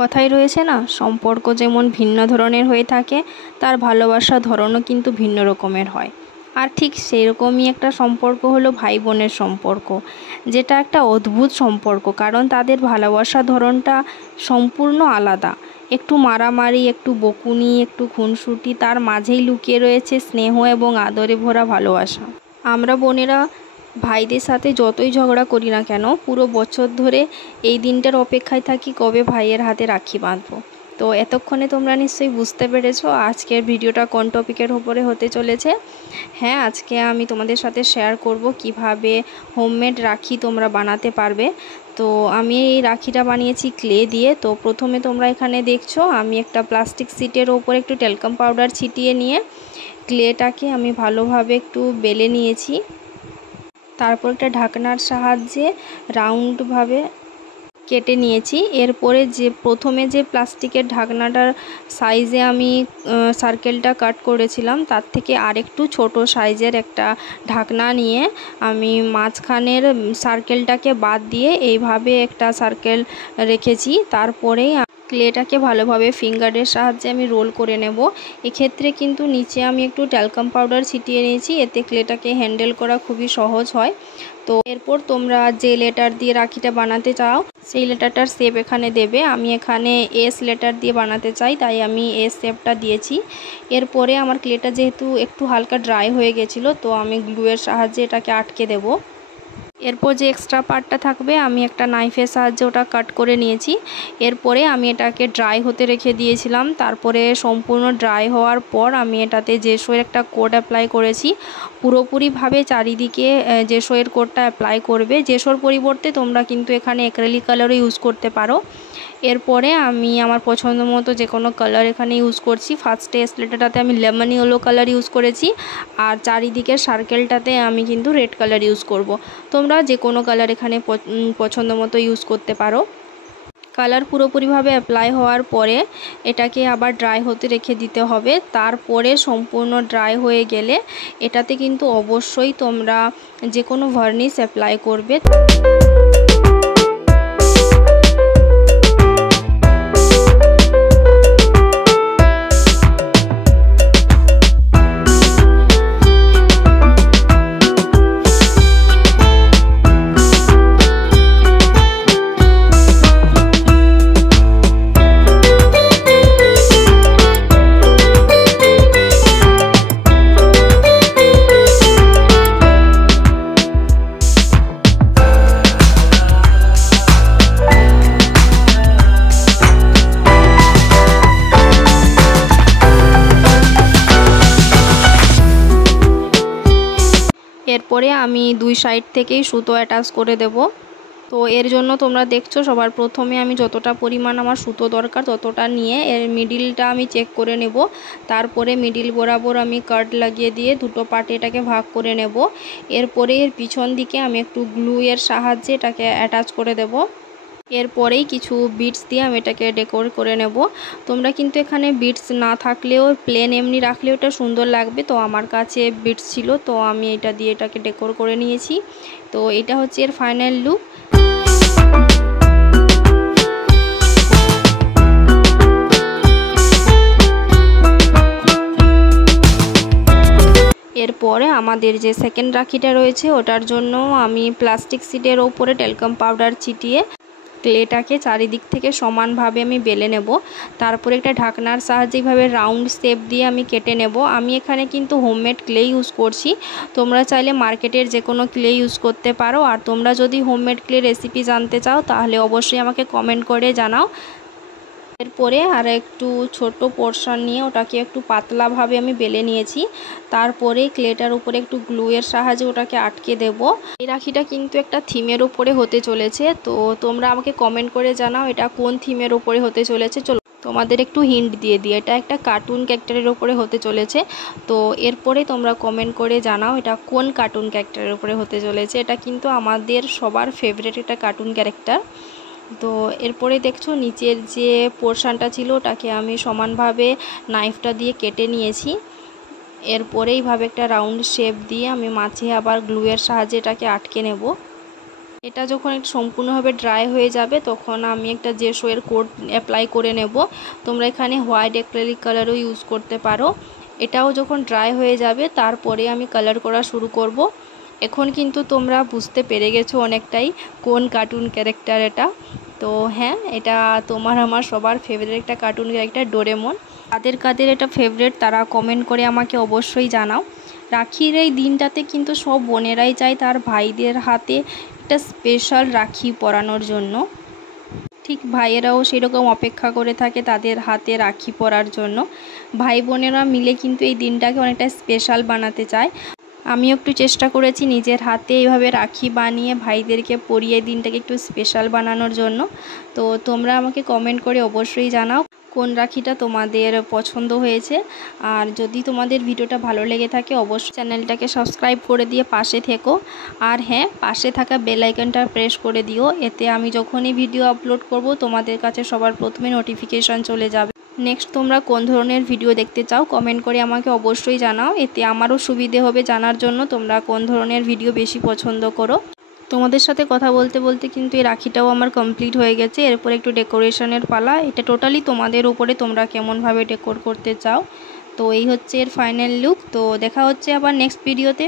কথাই রয়েছে না, সম্পর্ক যেমন ভিন্ন ধরনের হয়ে থাকে, তার ভালোবাসার ধরনও কিন্তু ভিন্ন রকমের হয়। আর ঠিক সেরকমই একটা সম্পর্ক হলো ভাই বোনের সম্পর্ক, যেটা একটা অদ্ভুত সম্পর্ক, কারণ তাদের ভালোবাসার ধরনটা সম্পূর্ণ আলাদা। একটু মারামারি, একটু বকুনি, একটু খুনসুটি, তার মাঝেই লুকিয়ে রয়েছে স্নেহ এবং আদরে ভরা ভালোবাসা। আমরা বোনেরা ভাইদের সাথে যতই ঝগড়া করি না কেন, পুরো বছর ধরে এই দিনটার অপেক্ষায় থাকি কবে ভাইয়ের হাতে রাখি বাঁধবো। তো এতক্ষণে তোমরা নিশ্চয়ই বুঝতে পেরেছো আজকের ভিডিওটা কোন টপিকের উপরে হতে চলেছে। হ্যাঁ, আজকে আমি তোমাদের সাথে শেয়ার করব কিভাবে হোমমেড রাখি তোমরা বানাতে পারবে। তো আমি এই রাখিটা বানিয়েছি ক্লে দিয়ে। তো প্রথমে তোমরা এখানে দেখছো আমি একটা প্লাস্টিক শিটের ওপর একটু ট্যালকাম পাউডার ছিটিয়ে নিয়ে ক্লেটাকে আমি ভালোভাবে একটু বেলে নিয়েছি। তারপর একটা ঢাকনার সাহায্যে রাউন্ডভাবে কেটে নিয়েছি। এরপরে প্রথমে যে প্লাস্টিকের ঢাকনাটার সাইজে আমি সার্কেলটা কাট করেছিলাম, তার থেকে আরেকটু ছোট সাইজের একটা ঢাকনা নিয়ে আমি মাঝখানের সার্কেলটাকে বাদ দিয়ে এইভাবে একটা সার্কেল রেখেছি। তারপরেই ক্লেটাকে ভালোভাবে ফিঙ্গারের সাহায্যে আমি রোল করে নেব। এক্ষেত্রে কিন্তু নিচে আমি একটু ট্যালকাম পাউডার ছিটিয়ে নিয়েছি, এতে ক্লেটাকে হ্যান্ডেল করা খুবই সহজ হয়। তো এরপর তোমরা যে লেটার দিয়ে রাখিটা বানাতে চাও সেই লেটারটার শেপ এখানে দেবে। আমি এখানে এস লেটার দিয়ে বানাতে চাই, তাই আমি এস শেপটা দিয়েছি। এরপরে আমার ক্লেটা যেহেতু একটু হালকা ড্রাই হয়ে গেছিলো, তো আমি গ্লুয়ের সাহায্যে এটাকে আটকে দেব। এরপর যে এক্সট্রা পার্টটা থাকবে আমি একটা নাইফের সাহায্যে ওটা কাট করে নিয়েছি। এরপরে আমি এটাকে ড্রাই হতে রেখে দিয়েছিলাম। তারপরে সম্পূর্ণ ড্রাই হওয়ার পর আমি এটাতে জেসোয়ের একটা কোট অ্যাপ্লাই করেছি। পুরোপুরিভাবে চারিদিকে জেসোয়ের কোটটা অ্যাপ্লাই করবে। জেসোর পরিবর্তে তোমরা কিন্তু এখানে অ্যাক্রিলিক কালারও ইউজ করতে পারো। এরপরে আমি আমার পছন্দ মতো যে কোনো কালার এখানে ইউজ করছি। ফার্স্টে স্লেটাটাতে আমি লেমন ইয়েলো কালার ইউজ করেছি, আর চারিদিকের সার্কেলটাতে আমি কিন্তু রেড কালার ইউজ করব। তোমরা যে কোনো কালার এখানে পছন্দ মতো ইউজ করতে পারো। কালার পুরোপুরিভাবে অ্যাপ্লাই হওয়ার পরে এটাকে আবার ড্রাই হতে রেখে দিতে হবে। তারপরে সম্পূর্ণ ড্রাই হয়ে গেলে এটাতে কিন্তু অবশ্যই তোমরা যে কোনো ভার্নিশ অ্যাপ্লাই করবে। এরপরে আমি দুই সাইড থেকেই সুতো অ্যাটাচ করে দেব। তো এর জন্য তোমরা দেখছো সবার প্রথমে আমি যতটা পরিমাণ আমার সুতো দরকার ততটা নিয়ে এর মিডিলটা আমি চেক করে নেব। তারপরে মিডিল বরাবর আমি কাট লাগিয়ে দিয়ে দুটো পার্টে এটাকে ভাগ করে নেব। এরপরে এর পিছন দিকে আমি একটু গ্লু এর সাহায্যে এটাকে অ্যাটাচ করে দেব। এরপরেই কিছু বিটস দিয়ে আমি এটাকে ডেকোর করে নেব। তোমরা কিন্তু এখানে বিটস না থাকলেও প্লেন এমনি রাখলেও এটা সুন্দর লাগবে। তো আমার কাছে বিটস ছিল, তো আমি এটা দিয়ে এটাকে ডেকোর করে নিয়েছি। তো এটা হচ্ছে এর ফাইনাল লুক। এরপরে আমাদের যে সেকেন্ড রাখিটা রয়েছে ওটার জন্য আমি প্লাস্টিক শিটের ওপরে ট্যালকাম পাউডার ছিটিয়ে ক্লেটাকে চারিদিক থেকে সমানভাবে আমি বেলে নেব। তারপরে একটা ঢাকনার সাহায্যে এইভাবে রাউন্ড শেপ দিয়ে আমি কেটে নেব। আমি এখানে কিন্তু হোমমেড ক্লে ইউজ করছি, তোমরা চাইলে মার্কেটের যে কোনো ক্লে ইউজ করতে পারো। আর তোমরা যদি হোমমেড ক্লে রেসিপি জানতে চাও তাহলে অবশ্যই আমাকে কমেন্ট করে জানাও। এরপরে আর একটু ছোট পোর্শন নিয়ে ওটাকে একটু পাতলাভাবে আমি বেলে নিয়েছি। তারপরে ক্লেটার উপরে একটু গ্লুয়ের সাহায্যে ওটাকে আটকে দেব। এই রাখিটা কিন্তু একটা থিমের উপরে হতে চলেছে, তো তোমরা আমাকে কমেন্ট করে জানাও এটা কোন থিমের উপরে হতে চলেছে। চলো তোমাদের একটু হিন্ট দিয়ে দিই, এটা একটা কার্টুন ক্যারেক্টারের উপরে হতে চলেছে। তো এরপরে তোমরা কমেন্ট করে জানাও এটা কোন কার্টুন ক্যারেক্টারের উপরে হতে চলেছে। এটা কিন্তু আমাদের সবার ফেভারিট একটা কার্টুন ক্যারেক্টার। তো এরপরে দেখছো নিচের যে পোর্শনটা ছিল ওটাকে আমি সমানভাবে নাইফটা দিয়ে কেটে নিয়েছি। এরপরে এইভাবে একটা রাউন্ড শেপ দিয়ে আমি মাঝে আবার গ্লুয়ের সাহায্যে এটাকে আটকে নেব। এটা যখন একটু সম্পূর্ণভাবে ড্রাই হয়ে যাবে তখন আমি একটা জেসোয়ের কোট অ্যাপ্লাই করে নেব। তোমরা এখানে হোয়াইট অ্যাক্রিলিক কালারও ইউজ করতে পারো। এটাও যখন ড্রাই হয়ে যাবে তারপরে আমি কালার করা শুরু করব। এখন কিন্তু তোমরা বুঝতে পেরে গেছো অনেকটাই কোন কার্টুন ক্যারেক্টার এটা। তো হ্যাঁ, এটা তোমার আমার সবার ফেভারিট একটা কার্টুন ক্যারেক্টার ডোরেমন। কাদের কাদের এটা ফেভারিট তারা কমেন্ট করে আমাকে অবশ্যই জানাও। রাখির এই দিনটাতে কিন্তু সব বোনেরাই চায় তার ভাইদের হাতে একটা স্পেশাল রাখি পরানোর জন্য। ঠিক ভাইয়েরাও সেরকম অপেক্ষা করে থাকে তাদের হাতে রাখি পরার জন্য। ভাই বোনেরা মিলে কিন্তু এই দিনটাকে অনেকটা স্পেশাল বানাতে চায়। আমিও একটু চেষ্টা করেছি নিজের হাতে এইভাবে রাখি বানিয়ে ভাইদেরকে পরিয়ে দিনটাকে একটু স্পেশাল বানানোর জন্য। তো তোমরা আমাকে কমেন্ট করে অবশ্যই জানাও কোন রাখিটা তোমাদের পছন্দ হয়েছে। আর যদি তোমাদের ভিডিওটা ভালো লেগে থাকে অবশ্যই চ্যানেলটাকে সাবস্ক্রাইব করে দিয়ে পাশে থেকো। আর হ্যাঁ, পাশে থাকা বেল আইকনটা প্রেস করে দিও, এতে আমি যখনই ভিডিও আপলোড করব তোমাদের কাছে সবার প্রথমে নোটিফিকেশান চলে যাবে। নেক্সট তোমরা কোন ধরনের ভিডিও দেখতে চাও কমেন্ট করে আমাকে অবশ্যই জানাও, এতে আমারও সুবিধে হবে জানার জন্য তোমরা কোন ধরনের ভিডিও বেশি পছন্দ করো। তোমাদের সাথে কথা বলতে বলতে কিন্তু এই রাখিটাও আমার কমপ্লিট হয়ে গেছে। এরপর একটু ডেকোরেশনের পালা। এটা টোটালি তোমাদের উপরে, তোমরা কেমনভাবে ডেকোর করতে চাও। তো এই হচ্ছে এর ফাইনাল লুক। তো দেখা হচ্ছে আবার নেক্সট ভিডিওতে।